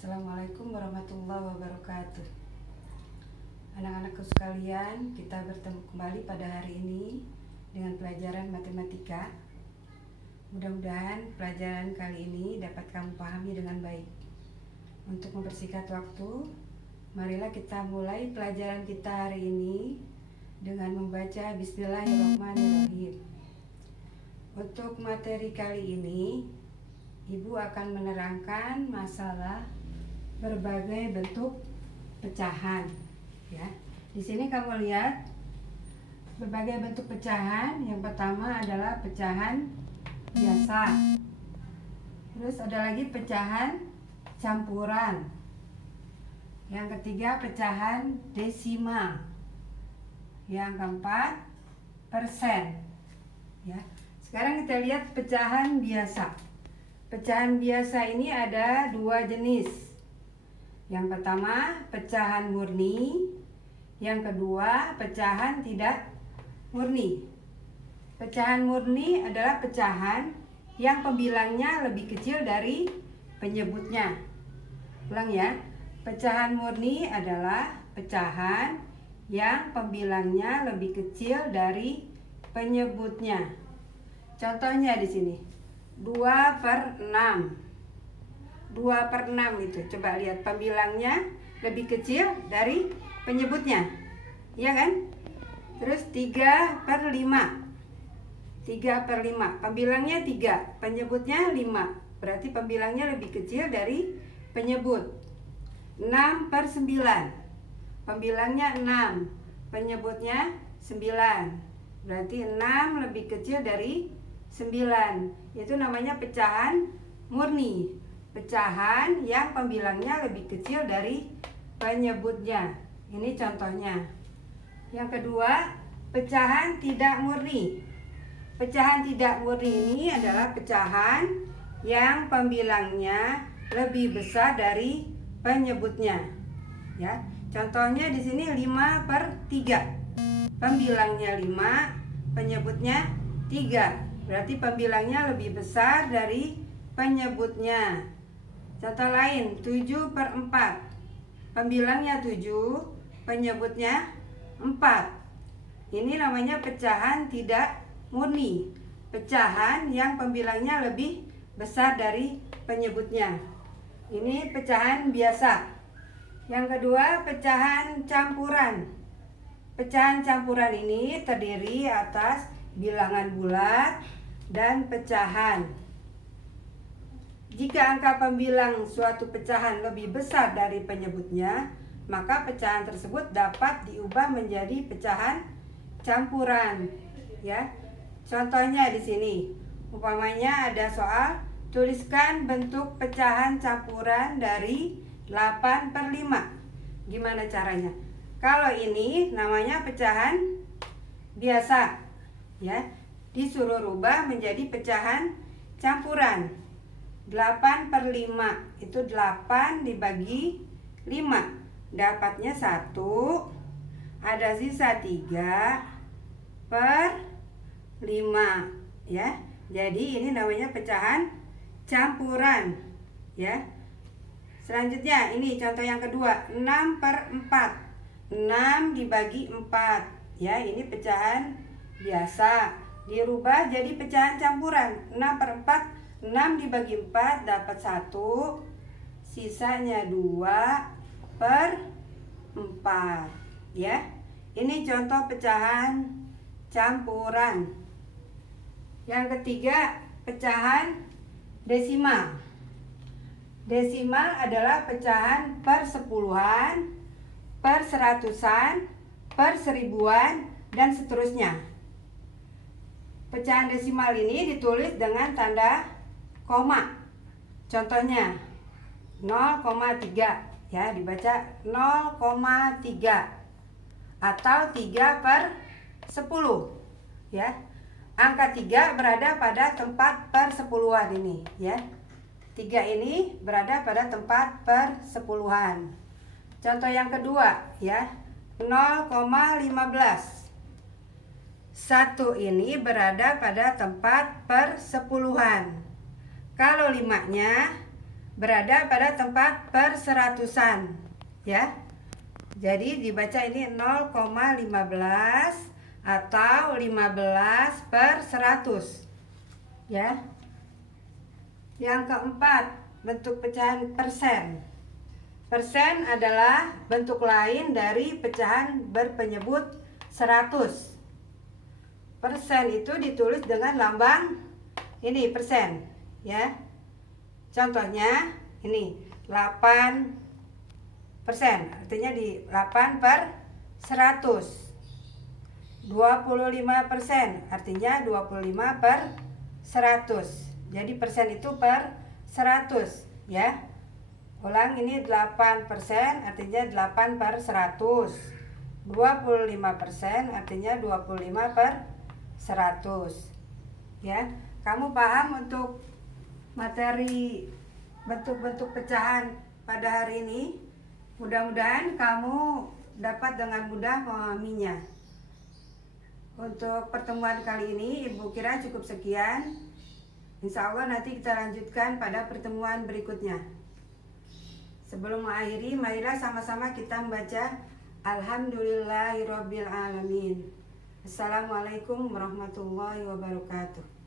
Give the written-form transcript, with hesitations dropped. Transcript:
Assalamualaikum warahmatullahi wabarakatuh. Anak-anakku sekalian, kita bertemu kembali pada hari ini dengan pelajaran matematika. Mudah-mudahan pelajaran kali ini dapat kamu pahami dengan baik. Untuk mempersingkat waktu, marilah kita mulai pelajaran kita hari ini dengan membaca Bismillahirrahmanirrahim. Untuk materi kali ini, Ibu akan menerangkan masalah berbagai bentuk pecahan. Ya, di sini kamu lihat berbagai bentuk pecahan. Yang pertama adalah pecahan biasa. Terus ada lagi pecahan campuran. Yang ketiga pecahan desimal. Yang keempat persen. Ya, sekarang kita lihat pecahan biasa. Pecahan biasa ini ada dua jenis. Yang pertama pecahan murni, yang kedua pecahan tidak murni. Pecahan murni adalah pecahan yang pembilangnya lebih kecil dari penyebutnya. Ulang ya, pecahan murni adalah pecahan yang pembilangnya lebih kecil dari penyebutnya. Contohnya di sini 2/6. 2/6 itu, coba lihat pembilangnya lebih kecil dari penyebutnya, iya kan? Terus 3/5. 3/5, pembilangnya 3, penyebutnya 5, berarti pembilangnya lebih kecil dari penyebut. 6/9, pembilangnya 6, penyebutnya 9, berarti 6 lebih kecil dari 9. Itu namanya pecahan murni. Pecahan yang pembilangnya lebih kecil dari penyebutnya. Ini contohnya. Yang kedua, pecahan tidak murni. Pecahan tidak murni ini adalah pecahan yang pembilangnya lebih besar dari penyebutnya. Ya, contohnya di sini 5/3. Pembilangnya 5, penyebutnya 3. Berarti pembilangnya lebih besar dari penyebutnya. Contoh lain, 7/4. Pembilangnya 7, penyebutnya 4. Ini namanya pecahan tidak murni. Pecahan yang pembilangnya lebih besar dari penyebutnya. Ini pecahan biasa. Yang kedua, pecahan campuran. Pecahan campuran ini terdiri atas bilangan bulat dan pecahan. Jika angka pembilang suatu pecahan lebih besar dari penyebutnya, maka pecahan tersebut dapat diubah menjadi pecahan campuran. Ya, contohnya di sini, umpamanya ada soal, tuliskan bentuk pecahan campuran dari 8/5. Gimana caranya? Kalau ini namanya pecahan biasa, ya, disuruh rubah menjadi pecahan campuran. 8/5 itu 8 dibagi 5, dapatnya 1, ada sisa 3/5, ya. Jadi ini namanya pecahan campuran, ya. Selanjutnya ini contoh yang kedua, 6/4. 6 dibagi 4, ya, ini pecahan biasa, dirubah jadi pecahan campuran. 6/4, 6 dibagi 4 dapat 1, sisanya 2/4, ya. Ini contoh pecahan campuran. Yang ketiga, pecahan desimal. Desimal adalah pecahan per sepuluhan, per seratusan, per seribuan, dan seterusnya. Pecahan desimal ini ditulis dengan tanda koma. Contohnya 0,3, ya, dibaca 0,3 atau 3/10, ya. Angka 3 berada pada tempat per sepuluhan ini, ya. 3 ini berada pada tempat per sepuluhan. Contoh yang kedua, ya, 0,15. 1 ini berada pada tempat per sepuluhan. Kalau 5-nya berada pada tempat perseratusan, ya. Jadi dibaca ini 0,15 atau 15/100, ya. Yang keempat, bentuk pecahan persen. Persen adalah bentuk lain dari pecahan berpenyebut 100. Persen itu ditulis dengan lambang ini persen, ya. Contohnya ini 8%, artinya di 8/100. 25%, artinya 25/100. Jadi persen itu per 100, ya. Ulang, ini 8%, artinya 8/100. 25% artinya 25/100, ya. Kamu paham untuk materi bentuk-bentuk pecahan pada hari ini? Mudah-mudahan kamu dapat dengan mudah memahaminya. Untuk pertemuan kali ini Ibu kira cukup sekian. Insya Allah nanti kita lanjutkan pada pertemuan berikutnya. Sebelum mengakhiri, marilah sama-sama kita membaca Alhamdulillahirobbilalamin. Assalamualaikum warahmatullahi wabarakatuh.